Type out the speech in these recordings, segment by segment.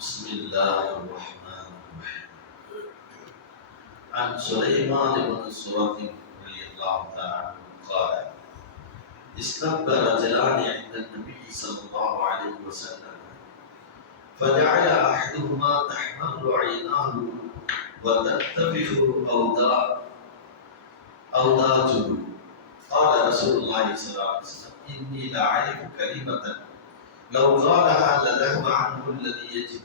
بسم الله الرحمن الرحيم. عن سليمان بن السورة رضي الله تعالى عنه قال: استنب رجلان عند النبي صلى الله عليه وسلم فجعل أحدهما تحمل عيناه وتنتفخ أوداجه. قال رسول الله صلى الله عليه وسلم: إني لأعرف كلمة لو قالها لذهب عنه الذي يجد.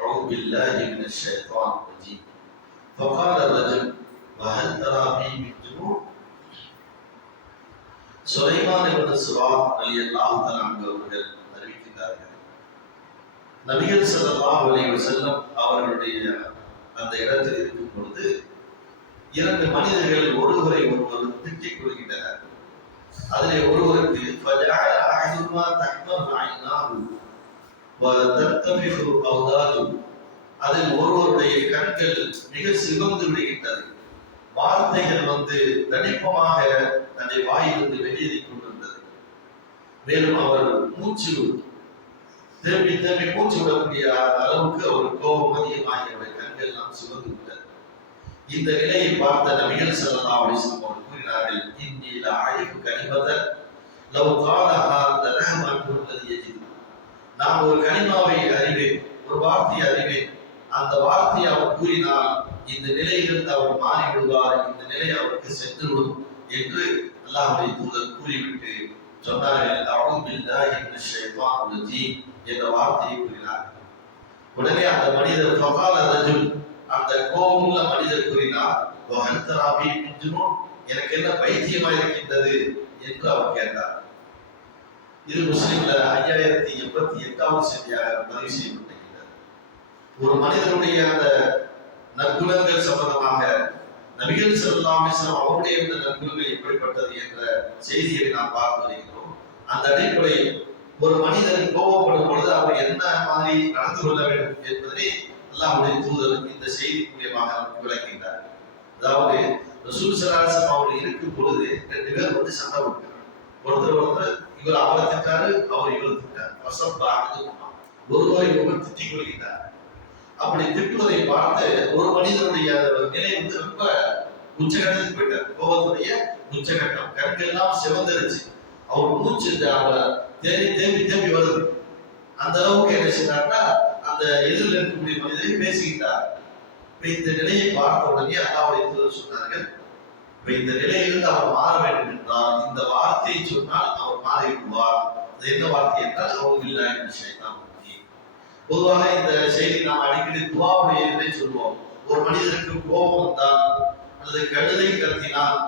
أعوذ بالله من الشيطان الرجيم. فقال الرجل: وهل ترى بي من جنون؟ சுலைமான் இப்னு சுராத் ரலியல்லாஹு தஆலா அவர்கள் அறிவிக்கிறார்கள், நபிகள் ஸல்லல்லாஹு அலைஹி வஸல்லம் அவர்களுடைய அந்த இடத்தில் இருக்கும் பொழுது இரண்டு மனிதர்கள் ஒருவரை ஒருவர் திட்டிக் கொள்கின்றனர். அதிலே ஒருவருக்கு فَجَعَلَ أَحَدُهُمَا تَحْمَلُ عَيْنَاهُ وَتَنْتَفِخُ أَوْدَاجُهُ. அதில் ஒருவருடைய கண்கள் மிக சிவந்து விடுகின்றது. வார்த்தைகள் தடிப்பமாக தன்னுடைய வாயிலிருந்து வெளியேறிக் கொண்டிருந்தது. மேலும் அவர் மூச்சு திரும்பி திரும்பி மூச்சு விடக்கூடிய அளவுக்கு அவர் கோபம் அதிகமாகி அவருடைய கண்கள் எல்லாம் சிவந்து விட்டது. இந்த நிலையை பார்த்த நபிகள் ஸல்லல்லாஹு அலைஹி வஸல்லம் அவர்கள் கூறினார்கள்: இன்னி லஅரிஃபு கலிமத்தன் லவ் காலஹா லதஹப அன்ஹு அல்லதி யஜிது. நான் ஒரு கலிமாவை அறிவேன், ஒரு வார்த்தையை அறிவேன், அந்த வார்த்தையை அவர் கூறினால் இந்த நிலையிலிருந்து அவர் மாறிவிடுவார், இந்த நிலை அவருக்கு சென்றுவிடும் என்று அல்லாஹ்வுடைய தூதர் கூறிவிட்டு சொன்னார்கள். அஊது பில்லாஹி மினஷ் ஷைத்தானிர் ரஜீம் என்ற வார்த்தையை கூறினார். உடனே அந்த மனிதர் ஃபகால ரஜுல், அந்த கோபமுள்ள மனிதர் கூறினார்: வஹல் தரா பி மின் ஜுனூன், எனக்கு என்ன பைத்தியமா இருக்கின்றது என்று அவர் கேட்டார். இது முஸ்லிம்ல 5088வது செய்தியாக பதிவு செய்யப்பட்டிருக்கிறது. ஒரு மனிதனுடைய அந்த நற்குணங்கள் சம்பந்தமாக நபிகள் ஸல்லல்லாஹு அலைஹி வஸல்லம் அவருடைய இந்த நற்குணங்கள் எப்படிப்பட்டது என்ற செய்தியை நாம் பார்த்து வருகிறோம். அந்த அடிப்படையில் ஒரு மனிதன் கோபப்படும் பொழுது அவர் என்ன மாதிரி நடந்து கொள்ள வேண்டும் என்பதை அல்லாஹ்வுடைய தூதர் இந்த செய்தி மூலமாக விளக்கின்றார். அதாவது ரசூல் ஸல்லல்லாஹு அலைஹி வஸல்லம் அவர்கள் இருக்கும் பொழுது ரெண்டு பேர் சண்டை போட்டாங்க. ஒருத்தர் இவர் அவரை திட்டாரு, அவர் இவரை திட்டார். ஒருவரை ஒருவர் திட்டிக் கொள்கின்றார். அப்படி திட்டுவதை பார்த்து ஒரு மனிதனுடைய நிலை ரொம்ப உச்சகட்டத்துக்கு போயிட்டார். கோபத்துடைய உச்சகட்டம், கண்கள் எல்லாம் சிவந்துருச்சு. அவர் மூச்சு தேம்பி தேம்பி வருது. அந்த அளவுக்கு என்ன செய்தார்னா அந்த எதிரில் இருக்கக்கூடிய மனிதரை பேசிக்கிட்டார். இந்த நிலையை பார்த்த உடனே அல்லாஹ்வுடைய தூதர் சொன்னார்கள், இந்த நிலையிலிருந்து அவர் மாற வேண்டும் என்றால் இந்த வார்த்தையை சொன்னால் அவர் மாறிவிடுவார். அது என்ன வார்த்தை என்றால் அஊது பில்லாஹி மினஷ் ஷைத்தானிர் ரஜீம். பொதுவாக இந்த செய்தி நாம் அடிக்கடி துஆவுடைய இதை சொல்வோம். ஒரு மனிதருக்கு கோபம் வந்தால் அல்லது கழுதை கத்தினால்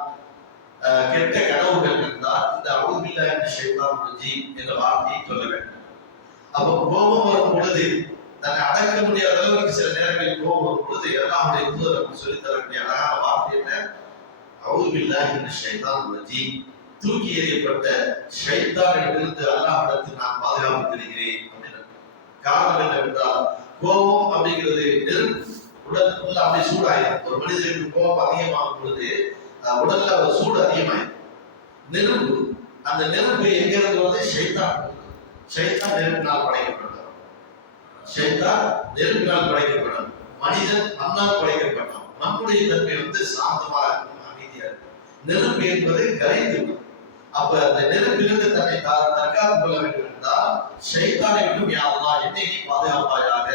கெட்ட கனவுகள் இருந்தால் இந்த அஊது பில்லாஹி மினஷ் ஷைத்தானிர் ரஜீம் என்ற வார்த்தையை சொல்ல வேண்டும். அப்ப கோபம் வரும் பொழுது தன்னை அடக்க முடியாத அளவுக்கு சில நேரங்களில் கோபம் வரும் பொழுது அல்லாஹ்வுடைய தூதர் சொல்லித் தரக்கூடிய அழகான வார்த்தை என்ன? அஊது பில்லாஹி மினஷ் ஷைத்தானிர் ரஜீம், தூக்கி எறியப்பட்ட ஷைத்தானிடமிருந்து அல்லாஹ்விடத்தில் நான் பாதுகாப்பு பெறுகிறேன். காரணம் என்னவென்றால் கோபம் அப்படிங்கிறது நெருப்பு, உடல் உள்ள அப்படியே சூடாயிரும். ஒரு மனிதனுக்கு கோபம் அதிகமாகும் பொழுது உடல்ல ஒரு சூடு அதிகமாயிரும். நெருப்பு, அந்த நெருப்பு எங்க இருந்து வந்து ஷைத்தான் நெருப்பினால் படைக்கப்பட்டவர். ஷைத்தான் நெருப்பினால் படைக்கப்பட்டவர். மனிதன் மண்ணால் படைக்கப்பட்டவன். மண்ணுடைய தன்மை சாந்தமா இருக்கும், அமைதியா இருக்கும். நெருப்பு என்பது கரைந்து. அப்ப அந்த நெருப்பிலிருந்து தன்னை தற்காத்துக் கொள்ள வேண்டும் என்றால் ஷைத்தானை விட்டும் யா அல்லாஹ் என்னை நீ பாதுகாப்பாயாக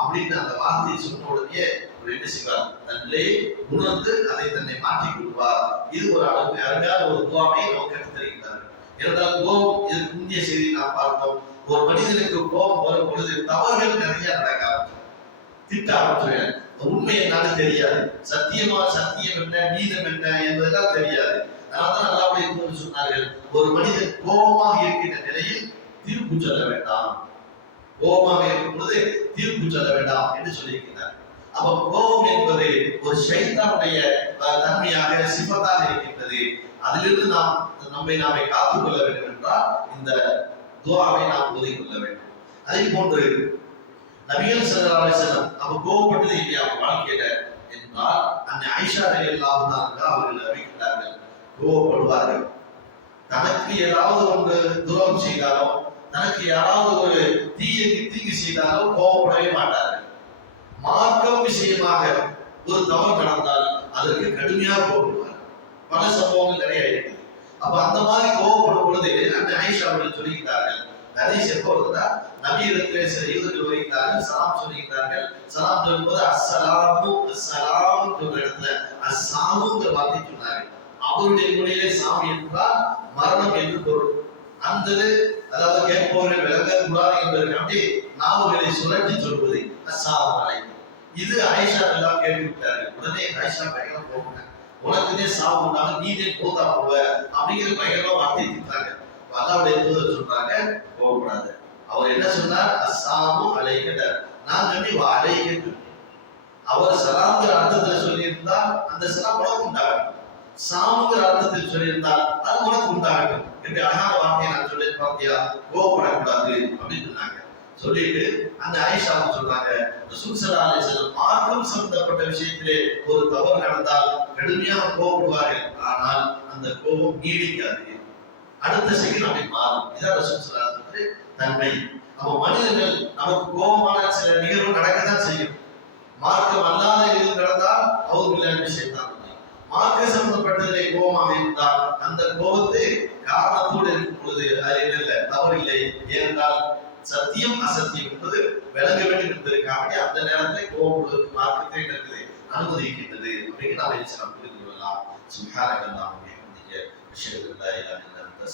அப்படின்னு அந்த வார்த்தையை சொன்ன உடனே ஒரு என்ன செய்வார்? தன்னை உணர்ந்து அதை தன்னை மாற்றிக் கொள்வார். இது ஒரு அளவு அருமையான ஒரு துஆவை நமக்கு கற்றுத் தருகின்றார். இரண்டாவது கோபம், இதுக்கு முந்தைய செய்தி நாம் பார்த்தோம். ஒரு மனிதனுக்கு கோபம் வரும் பொழுது தவறுகள் நிறைய நடக்க ஆரம்பிக்கும். திட்ட ஆரம்பிச்சுவேன். உண்மை என்னன்னு தெரியாது, சத்தியம் என்ன நீதம் என்ன என்பதெல்லாம் தெரியாது. அதனால்தான் அல்லாஹ்வுடைய தூதர் சொன்னார்கள், ஒரு மனிதன் கோபமாக இருக்கின்ற நிலையில் தீர்ப்பு சொல்ல வேண்டாம், கோபமாக இருக்கும் பொழுது தீர்ப்பு சொல்ல வேண்டாம் என்று சொல்லியிருக்கிறார். அப்ப கோபம் என்பது ஒரு ஷைத்தானுடைய தன்மையாக சிஃபத்தாக இருக்கின்றது. அதிலிருந்து நாம் நாமே காத்துக் கொள்ள வேண்டும் என்றால் இந்த துஆவை நாம் ஓதிக்கொள்ள வேண்டும். அதே போன்று நபிகள் ஸல்லல்லாஹு அலைஹி வஸல்லம் நம்ம கோபப்பட்டது இல்லையா வாழ்க்கையில என்றால் அன்னை ஆயிஷா ரலியல்லாஹு அன்ஹா அவர்கள் அறிவிக்கிறார்கள், கோபப்படுவார்கள். தனக்கு ஏதாவது ஒன்று துரோகம் செய்தாலும் தனக்கு யாராவது ஒரு தீங்கு செய்தாலும் கோபப்படவே மாட்டார்கள். மார்க்கம் விஷயமாக ஒரு தவறு நடந்தால் அதற்கு கடுமையாக கோபப்படுவார். பல சம்பவங்கள் நிறைய இருக்கு. அப்ப அந்த மாதிரி கோபப்படும் பொழுது அந்த ஆயிஷா அவர்கள் சொல்லியிருந்தார்கள், ஹதீஸ் எப்போ வருதா, நபியிடத்திலே சில யூதர்கள் வருகிறார்கள், சலாம் சொல்லுகிறார்கள். சலாம் சொல்லும்போது அஸ்ஸலாமு அஸ்ஸலாம் என்ற இடத்துல அஸ்ஸாமுங்கிற வார்த்தை சொன்னார்கள். அவருடைய மொழியிலே சாமி என்றால் மரணம் என்று பொருள். அந்த அதாவது கேட்பவர்கள் விளங்க கூடாது என்பதற்காண்டி நாவுகளை சுழற்றி சொல்வது அஸ்ஸலாமு அலைக்கும். இது ஆயிஷா எல்லாம் கேட்டுவிட்டார்கள். உடனே ஆயிஷா பயங்கரம் போட்டாங்க, உனக்குதே சாவு உண்டாக நீதே போதா போவ அப்படிங்கிற பயங்கரமா வார்த்தை திட்டாங்க. அல்லாவுடைய தூதர் சொல்றாங்க, போகக்கூடாது. அவர் என்ன சொன்னார், அஸ்ஸலாமு அலைக்கும். நான் சொல்லி அலைக்கும். அவர் சலாம்ங்கிற அர்த்தத்தில் சொல்லியிருந்தால் அந்த சலாம் உனக்கு உண்டாகட்டும், சாமுங்கிற அர்த்தத்தில் சொல்லியிருந்தால் அது உனக்கு உண்டாகட்டும் என்று அழகான வார்த்தையை நான் சொல்லி பார்த்தியா, கோபப்படக்கூடாது அப்படின்னு சொன்னாங்க. சொல்லிட்டு அந்த ஆயிஷாவும் சொல்றாங்க, ரசூல் ஸல்லல்லாஹு அலைஹி வஸல்லம் மார்க்கம் சம்பந்தப்பட்ட விஷயத்திலே ஒரு தவறு நடந்தால் கடுமையாக கோபப்படுவார்கள், ஆனால் அந்த கோபம் நீடிக்காது, அடுத்த செகண்ட் அப்படி மாறும். இதான் ரசூல் ஸல்லல்லாஹு அலைஹி வஸல்லம் தன்மை. அப்ப மனிதர்கள் நமக்கு கோபமான சில நிகழ்வு நடக்கத்தான் செய்யும். மார்க்கம் அல்லாத நிகழ்வு நடந்தால் அவர்கள் விஷயம் தான். மார்க்க சம்பந்தப்பட்டதிலே கோபமாக இருந்தால் அந்த கோபத்தை காரணத்தோடு இருக்கும் பொழுது அது இல்லை, தவறில்லை. ஏனென்றால் சத்தியம் அசத்தியம் என்பது விளங்க வேண்டும் என்பதற்காக அந்த நேரத்தில் கோபப்படுவதற்கு மார்க்கத்தை நடக்குது அனுமதிக்கின்றது அப்படின்னு நாம் புரிந்து கொள்ளலாம். சுப்ஹானல்லாஹி வ பிஹம்திஹி அஷ்ஹது அல்லா இலாஹா இல்லா அன்த